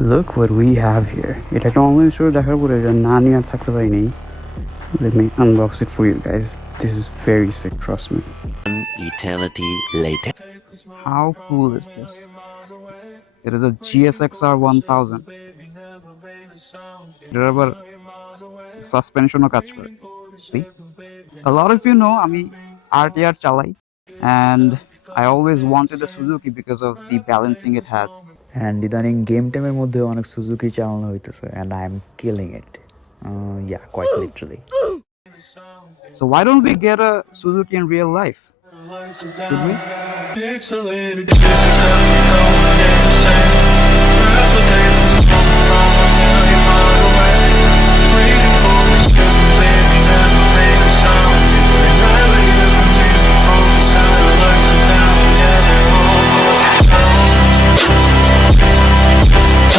Look what we have here. এটাকে অনলাইন স্টোরে দেখার পরে এটা না নিয়ে আর থাকতে পারিনি. Let me unbox it for you guys. This is very sick, trust me. Eternity later. How cool is this? It is a GSXR 1000. এটার আবার সাসপেনশনও কাজ করে. See? A lot of you know আমি RTR চালাই and I always wanted a Suzuki because of the balancing it has. And ইদানিং game টেমের মধ্যে অনেক সুজুকি চালানো হইতেছে and I am killing it quite literally So why don't we get a Suzuki in real life? Should we?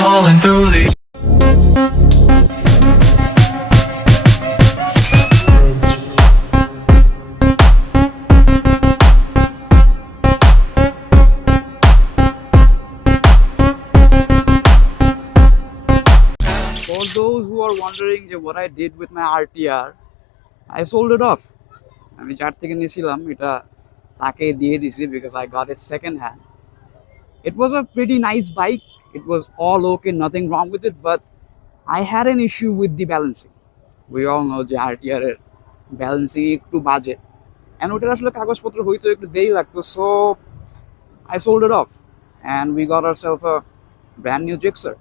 Falling through the For those who are wondering what I did with my RTR, I sold it off. আমি যার থেকে নিয়েছিলাম এটা তাকে দিয়ে দিছি because I got it second hand. It was a pretty nice bike. It was all okay, nothing wrong with it, but I had an issue with the balancing. We all know যে RTR এর balancing একটু বাজে and ওটার আসলে কাগজপত্র হইতো একটু দেরি লাগতো, so I sold it off and we got ourselves a brand new Gixxer.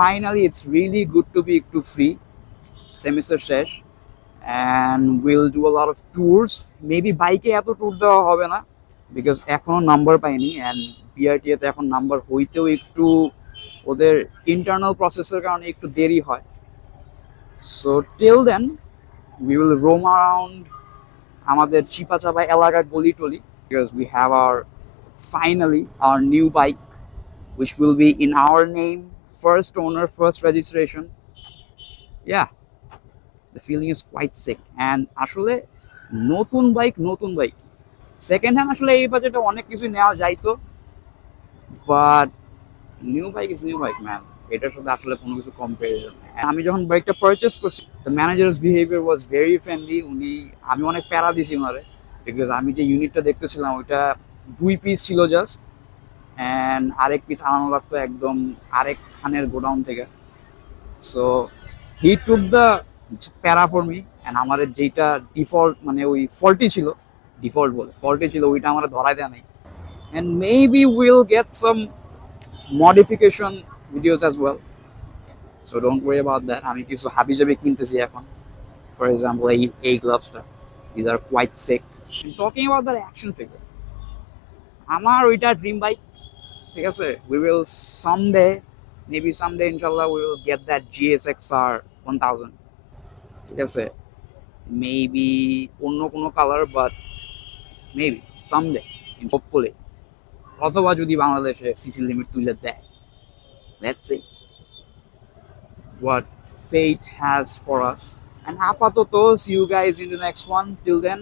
Finally, it's really good to be একটু free. Semester শেষ and we'll do a lot of tours. Maybe বাইকে এত ট্যুর দেওয়া হবে না because এখনো নাম্বার পাইনি and BRTA তে এখন নাম্বার হইতেও একটু ওদের ইন্টারনাল প্রসেসের কারণে একটু দেরি হয়. So till then we will roam around আমাদের চিপাচাপা এলাকা গলি trolley because we have finally our new bike which will be in our name, first owner, first registration. Yeah, the feeling is quite sick and আসলে নতুন bike second hand আসলে এই বাজেটে অনেক কিছু নেওয়া যাইতো but new bike is new bike man, এটার সাথে আসলে কোনো কিছু কম্পারিজন। আমি যখন বাইকটা পারচেস করছি the managers behaviour was very friendly. আমি অনেক প্যারা দিছি ওনারে বিকজ আমি যে ইউনিটটা দেখতেছিলাম ওইটা 2 পিস ছিল জাস্ট অ্যান্ড আরেক পিস আনানো লাগতো একদম আরেক খানের গোডাউন থেকে। সো হি টুক দ্য প্যারা ফর মি অ্যান্ড আমার যেইটা ডিফল্ট মানে ওই ফল্টি ছিল ওইটা আমার ধরাই দেয় নাই। And maybe will get some modification videos as well, so don't worry about that. আমি কিছু হাবি জাবি কিনতেছি এখন, for example এই গ্লাভসটা, these are quite sick. And talking about that action figure, আমার ওইটা ড্রিম বাইক, ঠিক আছে? we will someday inshallah we will get that GSXR 1000, ঠিক আছে? maybe অন্য কোনো colour but maybe someday hopefully, অথবা যদি বাংলাদেশে সিসি লিমিট তুলে দেয়, let's see what fate has for us. And apato, see you guys in the next one. Till then,